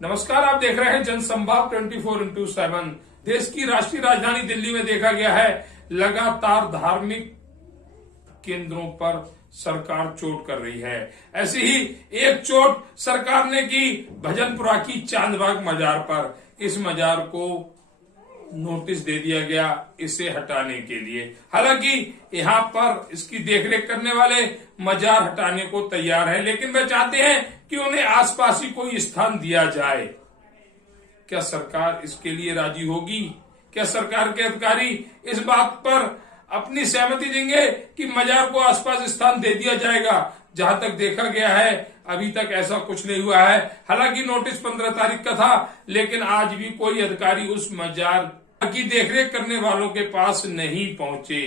नमस्कार, आप देख रहे हैं जनसंवाद 24x7। देश की राष्ट्रीय राजधानी दिल्ली में देखा गया है लगातार धार्मिक केंद्रों पर सरकार चोट कर रही है। ऐसी ही एक चोट सरकार ने की भजनपुरा की चांदबाग मजार पर। इस मजार को नोटिस दे दिया गया इसे हटाने के लिए। हालांकि यहाँ पर इसकी देखरेख करने वाले मजार हटाने को तैयार है, लेकिन वे चाहते हैं कि उन्हें आसपास ही कोई स्थान दिया जाए। क्या सरकार इसके लिए राजी होगी? क्या सरकार के अधिकारी इस बात पर अपनी सहमति देंगे कि मजार को आसपास स्थान दे दिया जाएगा? जहां तक देखा गया है अभी तक ऐसा कुछ नहीं हुआ है। हालांकि नोटिस 15 तारीख का था, लेकिन आज भी कोई अधिकारी उस मजार की देखरेख करने वालों के पास नहीं पहुंचे।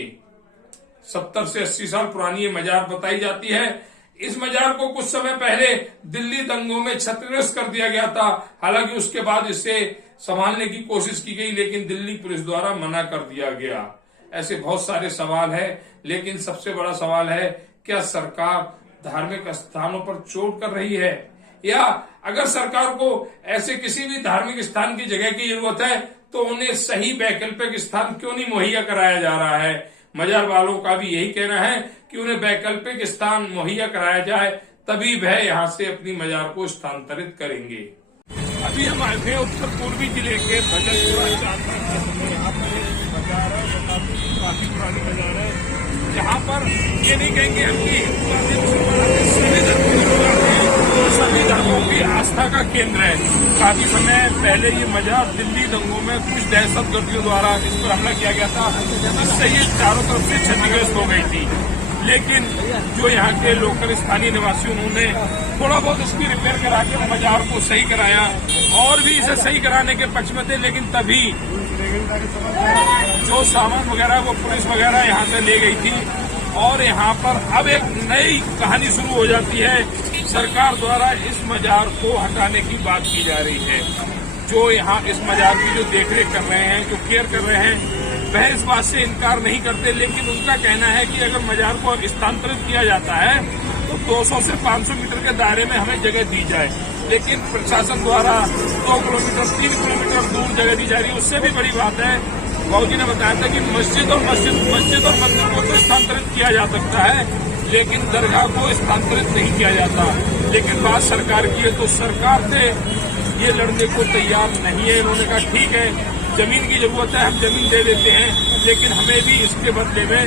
70 से 80 साल पुरानी ये मजार बताई जाती है। इस मजार को कुछ समय पहले दिल्ली दंगों में क्षतिग्रस्त कर दिया गया था। हालांकि उसके बाद इसे संभालने की कोशिश की गई, लेकिन दिल्ली पुलिस द्वारा मना कर दिया गया। ऐसे बहुत सारे सवाल है, लेकिन सबसे बड़ा सवाल है, क्या सरकार धार्मिक स्थानों पर चोट कर रही है? या अगर सरकार को ऐसे किसी भी धार्मिक स्थान की जगह की जरूरत है तो उन्हें सही वैकल्पिक स्थान क्यों नहीं मुहैया कराया जा रहा है? मजार वालों का भी यही कहना है कि उन्हें वैकल्पिक स्थान मुहैया कराया जाए, तभी वह यहाँ से अपनी मजार को स्थानांतरित करेंगे। अभी हम आए थे उत्तर पूर्वी जिले के भजनपुरा यहाँ पर मजार है, काफी पुरानी मजार है। यहाँ पर ये नहीं कहेंगे हम कि सभी धर्मों की आस्था का केंद्र है। काफी समय पहले ये मजार दिल्ली दंगों में कुछ दहशतगर्दियों द्वारा इस पर हमला किया गया था, जिससे ये चारों तरफ से क्षतिग्रस्त हो गई थी। लेकिन जो यहाँ के लोकल स्थानीय निवासी, उन्होंने थोड़ा बहुत इसकी रिपेयर करा के मजार को सही कराया और भी इसे सही कराने के पक्ष में थे। लेकिन तभी जो सामान वगैरह वो पुलिस वगैरह यहाँ से ले गई थी और यहाँ पर अब एक नई कहानी शुरू हो जाती है। सरकार द्वारा इस मजार को हटाने की बात की जा रही है। जो यहाँ इस मजार की जो देखरेख कर रहे हैं, जो केयर कर रहे हैं, वह इस बात से इनकार नहीं करते। लेकिन उनका कहना है कि अगर मजार को स्थानांतरित किया जाता है तो 200 से 500 मीटर के दायरे में हमें जगह दी जाए। लेकिन प्रशासन द्वारा 2 किलोमीटर 3 किलोमीटर दूर जगह दी जा रही है। उससे भी बड़ी बात है, बाबूजी ने बताया था कि मस्जिद और मंदिर को तो स्थानांतरित किया जा सकता है, लेकिन दरगाह को स्थानांतरित नहीं किया जाता। लेकिन बात सरकार की है तो सरकार से ये लड़ने को तैयार नहीं है। इन्होंने कहा ठीक है, जमीन की जरूरत है, हम जमीन दे देते हैं, लेकिन हमें भी इसके बदले में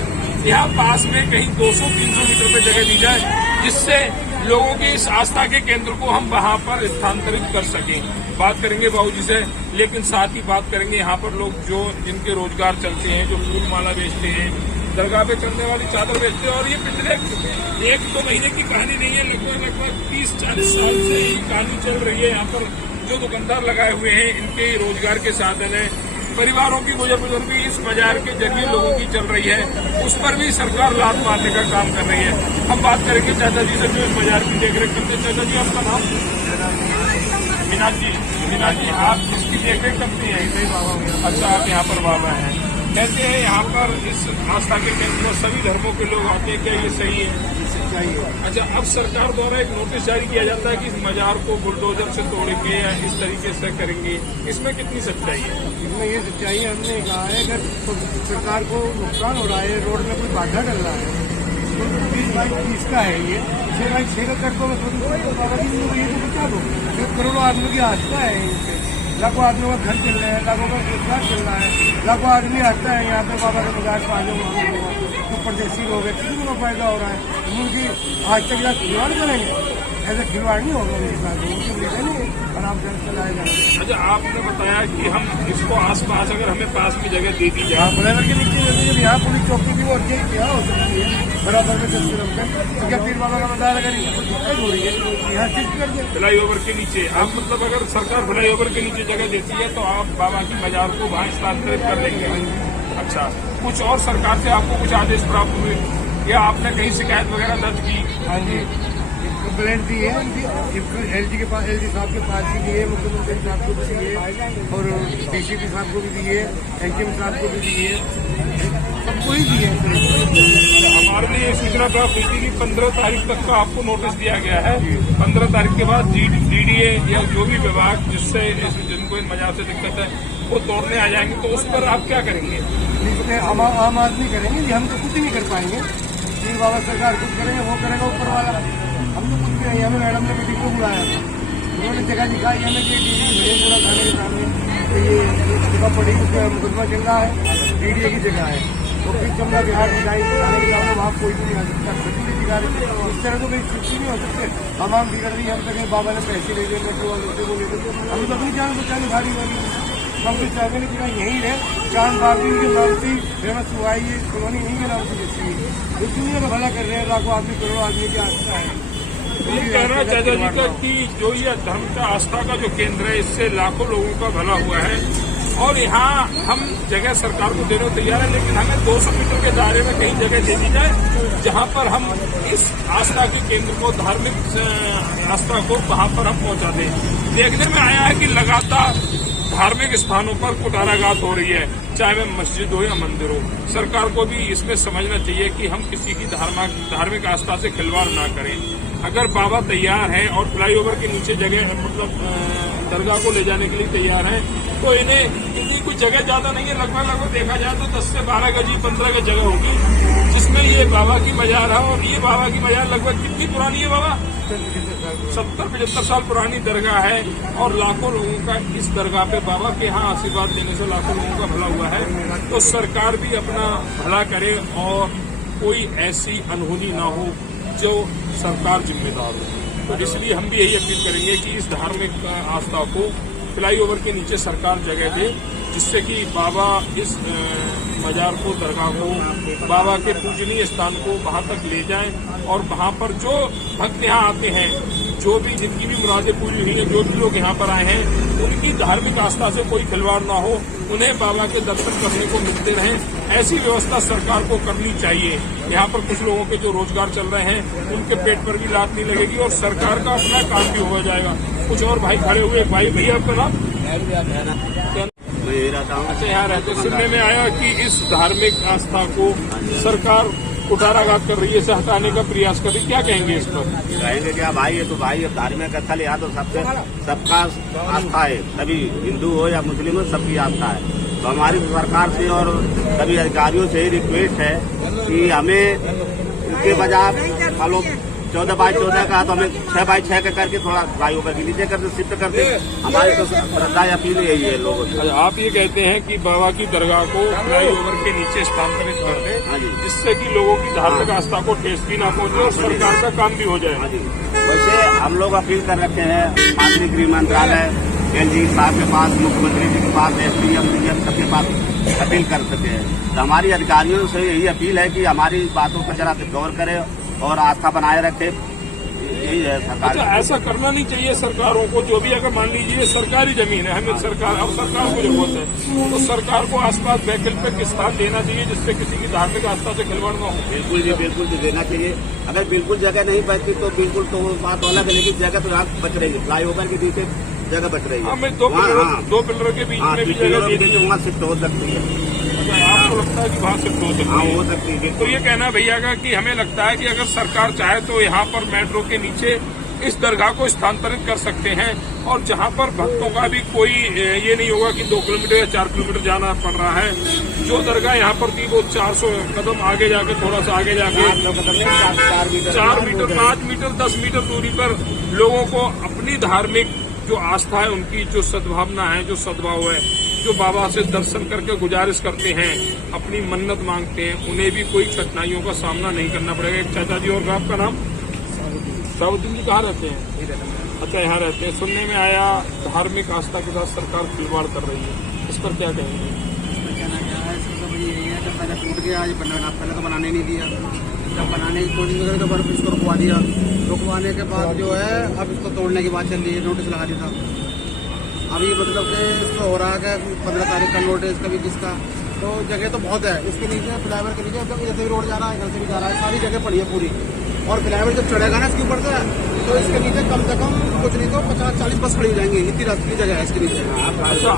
यहाँ पास में कहीं 200-300 मीटर पे जगह दी जाए, जिससे लोगों की इस आस्था के केंद्र को हम वहां पर स्थानांतरित कर सकें। बात करेंगे बाबूजी से, लेकिन साथ ही बात करेंगे यहाँ पर लोग जो जिनके रोजगार चलते हैं, जो फूल माला बेचते हैं, दरगाह पे चलने वाली चादर बेचते हैं। और ये पिछले 1-2 महीने की कहानी नहीं है, लगभग 30-40 साल से ये कहानी चल रही है। यहाँ पर जो दुकानदार लगाए हुए हैं, इनके रोजगार के साधन है, परिवारों की गुजर बसर भी इस मजार के जरिए लोगों की चल रही है। उस पर भी सरकार लात मारने का काम कर रही है। हम बात करेंगे चाचा जी से, जो इस मजार की देखरेख करते हैं। चाचा जी, आपका नाम? मीना जी। मीना जी, आप इसकी देखरेख करती हैं? अच्छा, आप यहाँ पर बाबा हैं। कहते हैं यहाँ पर इस आस्था के केंद्र में सभी धर्मों के लोग आते हैं, क्या ये सही है? सच्चाई है। अच्छा, अब सरकार द्वारा एक नोटिस जारी किया जाता है कि इस मजार को बुलडोजर से तोड़ेंगे या इस तरीके से करेंगे, इसमें कितनी सच्चाई है? इसमें ये सच्चाई है, हमने कहा है अगर सरकार को नुकसान हो रहा है, रोड में कोई बाधा डल रहा है तो 30 बाई 30 का है ये 6 बाई 6 का कर दो। बाबा जी ये तो बचा दो। करोड़ों आदमियों की आस्था है, लाखों आदमियों का घर चल रहा है, लाखों का रोजगार चल रहा है, लाखों आदमी आता है यहाँ पे बाबा के मजार पर। जो परदेशी लोग हैं, किसी को फायदा हो रहा है। उनकी आज तक खिलवाड़ करेंगे, ऐसा खिलवाड़ नहीं होगा उनके साथ, उनकी वजह नहीं आराम से चलाया जाएगा। अच्छा, आपने बताया कि हम इसको आसपास अगर हमें पास में जगह दे दी जाए, फ्लाईओवर के नीचे जब यहाँ पुलिस चौकी थी वो और क्या हो सकती है बराबर में 10 किलोमीटर। क्या पीर बाबा का मजार अगर हो रही है यहाँ शिफ्ट कर दे फ्लाईओवर के नीचे। आप मतलब अगर सरकार फ्लाईओवर के नीचे जगह देती है तो आप बाबा की मजार को वहाँ स्थानांतरित कर देंगे? अच्छा, कुछ और सरकार से आपको कुछ आदेश प्राप्त हुए या आपने कहीं शिकायत वगैरह दर्ज की? हाँ जी, कंप्लेंट दी है एलजी के पास, एलजी साहब के पास भी दिए, मुख्यमंत्री साहब को भी दिए और डीसीपी साहब को भी दिए, एनटीएम साहब को भी दिए। कोई भी है। हमारे लिए सूचना प्राप्त हुई थी कि 15 तारीख तक का आपको नोटिस दिया गया है। 15 तारीख के बाद DDA या जो भी विभाग जिससे जिनको इन मजार से दिक्कत है वो तोड़ने आ जाएंगे, तो उस पर आप क्या करेंगे? हम आम आदमी करेंगे जी, हम तो कुछ नहीं कर पाएंगे। जी बाबा सरकार कुछ करेंगे, वो करेगा ऊपर वाला, हम तो कुछ भी नहीं। हमें मैडम ने मीटिंग को बुलाया था, उन्होंने जगह दिखाई हमें कि पूरा थाने के सामने तो ये जगह पड़ी, मुकदमा चल रहा है, DDA की जगह है। तो फिर जमुना बिहार थाने के सामने वहाँ कोई भी नहीं आ सकता, सभी दिखा रहे। इस तरह तो कोई स्थिति नहीं हो सकते। हम बिगड़ रही, हम तक बाबा ने पैसे ले दिए, मेट्रो वाले को ले दिए, हम तो अपनी जान बचाने भारी वाली। हम कुछ चाहते नहीं कि यहीं रहे, चांद बागी के नाम से फेमस हुआ है, ये कॉलोनी नहीं है नाम से जैसी ये दुनिया का भला कर रहे हैं, लाखों आदमी करोड़ों आदमी की आस्था है। ये कहना चाचा जी का कि जो ये धर्म का आस्था का जो केंद्र है, इससे लाखों लोगों का भला हुआ है और यहाँ हम जगह सरकार को देने को तैयार है, लेकिन हमें 200 मीटर के दायरे में कहीं जगह दे दी जाए जहाँ पर हम इस आस्था के केंद्र को, धार्मिक आस्था को वहाँ पर हम पहुँचा दें। देखने में आया है कि लगातार धार्मिक स्थानों पर कुटाराघात हो रही है, चाहे वह मस्जिद हो या मंदिर हो। सरकार को भी इसमें समझना चाहिए कि हम किसी की धार्मिक आस्था से खिलवाड़ ना करें। अगर बाबा तैयार है और फ्लाईओवर के नीचे जगह मतलब दरगाह को ले जाने के लिए तैयार है, तो इन्हें इतनी कुछ जगह ज्यादा नहीं है, लगभग देखा जाए तो 10 से 12 गज 15 गज जगह होगी जिसमें ये बाबा की मजार है। और ये बाबा की मजार लगभग कितनी पुरानी है बाबा? 70-75 साल पुरानी दरगाह है और लाखों लोगों का इस दरगाह पे बाबा के यहाँ आशीर्वाद देने से लाखों लोगों का भला हुआ है। तो सरकार भी अपना भला करे और कोई ऐसी अनहोनी ना हो जो सरकार जिम्मेदार हो। तो इसलिए हम भी यही अपील करेंगे कि इस धार्मिक आस्था को फ्लाईओवर के नीचे सरकार जगह दे, जिससे कि बाबा इस मजार को, दरगाह को, बाबा के पूजनीय स्थान को वहां तक ले जाएं और वहां पर जो भक्त यहाँ आते हैं, जो भी जिनकी भी मुरादें पूरी हुई हैं, जो भी लोग यहाँ पर आए हैं, उनकी धार्मिक आस्था से कोई खिलवाड़ ना हो, उन्हें बाबा के दर्शन करने को मिलते रहें। ऐसी व्यवस्था सरकार को करनी चाहिए। यहाँ पर कुछ लोगों के जो रोजगार चल रहे हैं उनके पेट पर भी लात नहीं लगेगी और सरकार का अपना काम भी हो जाएगा। कुछ और भाई खड़े हुए, भाई भैया आपका नाम? अच्छा, यहाँ रहते। सुनने में आया कि इस धार्मिक आस्था को सरकार कुठाराघात कर रही है, इसे हटाने का प्रयास कर रही है, क्या कहेंगे इस पर? कहेंगे क्या भाई, ये तो भाई अब धार्मिक स्थल यहाँ तो सबका आस्था है, सभी हिंदू हो या मुस्लिम हो, सबकी आस्था है। तो हमारी सरकार से और सभी अधिकारियों से रिक्वेस्ट है कि हमें इनके बजाय फॉलो 14x14 का तो हमें 6x6 का करके थोड़ा फ्लाईओवर के नीचे करके शिफ्ट कर दे। हमारी तो श्रद्धा अपील यही है लोगों से। आप ये कहते हैं कि बाबा की दरगाह को फ्लाईओवर के नीचे स्थानांतरित कर दे, जिससे कि लोगों की धार्मिक आस्था को ठेस भी ना पहुंचे और सरकार का काम भी हो जाए। वैसे हम लोग अपील कर रखे हैं माननीय गृह मंत्रालय, एलजी साहब के पास, मुख्यमंत्री जी के पास, SDM CM सबके पास अपील कर सके हैं। तो हमारी अधिकारियों से यही अपील है कि हमारी बातों पर जरा गौर करें और आस्था बनाए रखे। यही है सरकार। अच्छा, ऐसा करना नहीं चाहिए सरकारों को, जो भी अगर मान लीजिए सरकारी जमीन है, हमें सरकार को जरूरत है तो सरकार को आसपास वैकल्पिक स्थान देना चाहिए जिससे किसी की धार्मिक आस्था से खिलवाड़ न हो। बिल्कुल जी, बिल्कुल जी देना चाहिए। अगर बिल्कुल जगह नहीं बचती तो बिल्कुल तो बात अलग है, लेकिन जगह तो यहाँ बच रही है, फ्लाईओवर के नीचे जगह बच रही है। दो पिलर के बीच में भी जगह वहाँ शिफ्ट हो सकती है। आपको लगता है कि वहाँ शिफ्ट हो सकती है? हो सकती है। तो ये कहना भैया का कि हमें लगता है कि अगर सरकार चाहे तो यहाँ पर मेट्रो के नीचे इस दरगाह को स्थानांतरित कर सकते हैं और जहाँ पर भक्तों का भी कोई ये नहीं होगा कि 2 किलोमीटर या 4 किलोमीटर जाना पड़ रहा है। जो दरगाह यहाँ पर थी वो 400 कदम आगे जाके, थोड़ा सा आगे जाके 4 मीटर, 5 मीटर, 10 मीटर दूरी पर लोगों को अपनी धार्मिक जो आस्था है, उनकी जो सद्भावना है, जो सद्भाव है, जो बाबा से दर्शन करके गुजारिश करते हैं, अपनी मन्नत मांगते हैं, उन्हें भी कोई कठिनाइयों का सामना नहीं करना पड़ेगा। एक चाचा जी, और आपका नाम? साउद्दीन जी कहाँ रहते हैं? अच्छा, यहाँ रहते हैं। सुनने में आया धार्मिक आस्था के साथ सरकार खिलवाड़ कर रही है, इस पर क्या कहेंगे? कहना क्या है, इसमें तो यही है कि पहले टूट गया, आज पहले तो बनाने नहीं दिया, जब बनाने की कोशिश करें तो बर्फ इसको रुकवा दिया, रुकवाने के बाद जो है अब इसको तोड़ने की बात चल रही है, नोटिस लगा दिया था। अभी मतलब कि इसको हो रहा है कि 15 तारीख का नोटिस, कभी किसका, तो जगह तो बहुत है। इसके नीचे फ्लाईओवर के नीचे जैसे भी रोड जा रहा है, घर से भी जा रहा है, सारी जगह पड़ी है पूरी। और फ्लाईओवर जब चढ़ेगा ना इसके ऊपर से, तो इसके नीचे कम से कम कुछ नहीं तो 50-40 बस खड़ी हो जाएंगी, इतनी रास्ते जगह है इसके नीचे। अच्छा,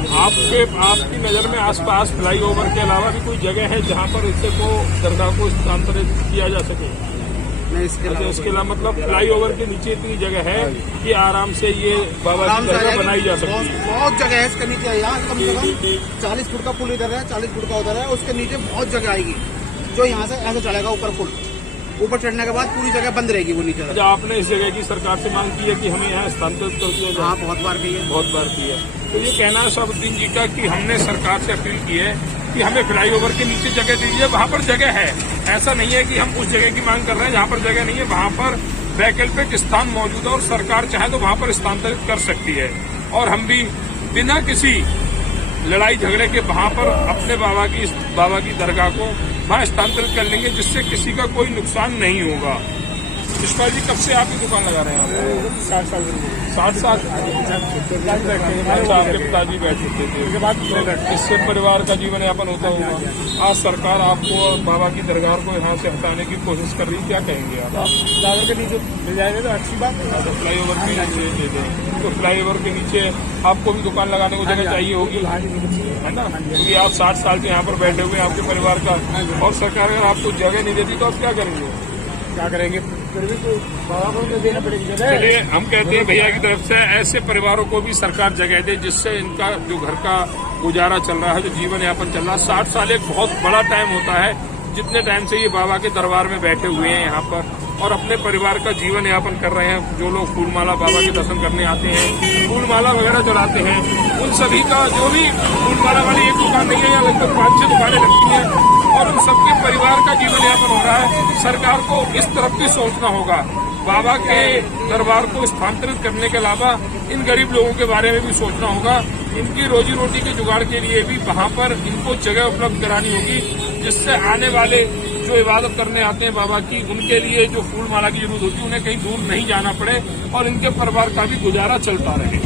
आपकी नजर में आसपास फ्लाईओवर के अलावा भी कोई जगह है जहाँ पर इससे को दरगाह को स्थानांतरित किया जा सके? नहीं, इसके अच्छा, इसके अलावा मतलब फ्लाईओवर के नीचे इतनी जगह है कि आराम से ये बाबा की दरगाह बनाई जा सकती है। बहुत जगह है इसके नीचे, यहाँ कम से कम 40 फुट का पुल इधर है, 40 फुट का उधर है, उसके नीचे बहुत जगह आएगी जो यहाँ से ऐसे चढ़ेगा ऊपर पुल, ऊपर चढ़ने के बाद पूरी जगह बंद रहेगी वो नीचे। अच्छा, आपने इस जगह की सरकार से मांग की है कि हमें यहाँ स्थानांतरित कर दिया जाए? हाँ, बहुत बार की है। बहुत बार की है। तो ये कहना है शहाबुद्दीन जी का कि हमने सरकार से अपील की है कि हमें फ्लाईओवर के नीचे जगह दीजिए, वहाँ पर जगह है। ऐसा नहीं है कि हम उस जगह की मांग कर रहे हैं जहाँ पर जगह नहीं है, वहाँ पर वैकल्पिक स्थान मौजूद है और सरकार चाहे तो वहाँ पर स्थानांतरित कर सकती है। और हम भी बिना किसी लड़ाई झगड़े के वहाँ पर अपने बाबा की दरगाह को वहाँ स्थानांतरित कर लेंगे, जिससे किसी का कोई नुकसान नहीं होगा। विश्वास जी, कब से आपकी दुकान लगा रहे हैं आप? 60 साल 60 साल? अच्छा, आपके पिताजी बैठ चुके थे, उसके बाद मैं बैठा। इससे परिवार का जीवन यापन होता होगा। आज सरकार आपको बाबा की दरगाह को यहाँ से हटाने की कोशिश कर रही है, क्या कहेंगे आप? फ्लाईओवर के नीचे मिल जाएंगे तो अच्छी बात है। अच्छा, फ्लाईओवर के नीचे दे दें, तो फ्लाईओवर के नीचे आपको भी दुकान लगाने को जगह चाहिए होगी, है ना? क्योंकि आप 60 साल से यहाँ पर बैठे हुए हैं, आपके परिवार का, और सरकार अगर आपको जगह नहीं देती तो आप क्या करेंगे? क्या करेंगे, फिर भी तो बाबा को तो देना पड़ेगी जगह। चलिए, हम कहते हैं भैया की तरफ से ऐसे परिवारों को भी सरकार जगह दे, जिससे इनका जो घर का गुजारा चल रहा है, जो जीवन यापन चल रहा है। 60 साल एक बहुत बड़ा टाइम होता है, जितने टाइम से ये बाबा के दरबार में बैठे हुए हैं यहाँ पर और अपने परिवार का जीवन यापन कर रहे हैं। जो लोग फूलमाला बाबा के दर्शन करने आते हैं, फूलमाला वगैरह चढ़ाते हैं, उन सभी का जो भी फूलमाला वाली एक दुकान नहीं है, यहाँ लगभग 5-6 दुकानें लगती हैं और उन सबके परिवार का जीवन यापन हो रहा है। सरकार को इस तरफ भी सोचना होगा, बाबा के दरबार को स्थानांतरित करने के अलावा इन गरीब लोगों के बारे में भी सोचना होगा। इनकी रोजी रोटी के जुगाड़ के लिए भी वहाँ पर इनको जगह उपलब्ध करानी होगी, जिससे आने वाले जो इबादत करने आते हैं बाबा की, उनके लिए जो फूल माला की जरूरत होती है उन्हें कहीं दूर नहीं जाना पड़े और इनके परिवार का भी गुजारा चलता रहे।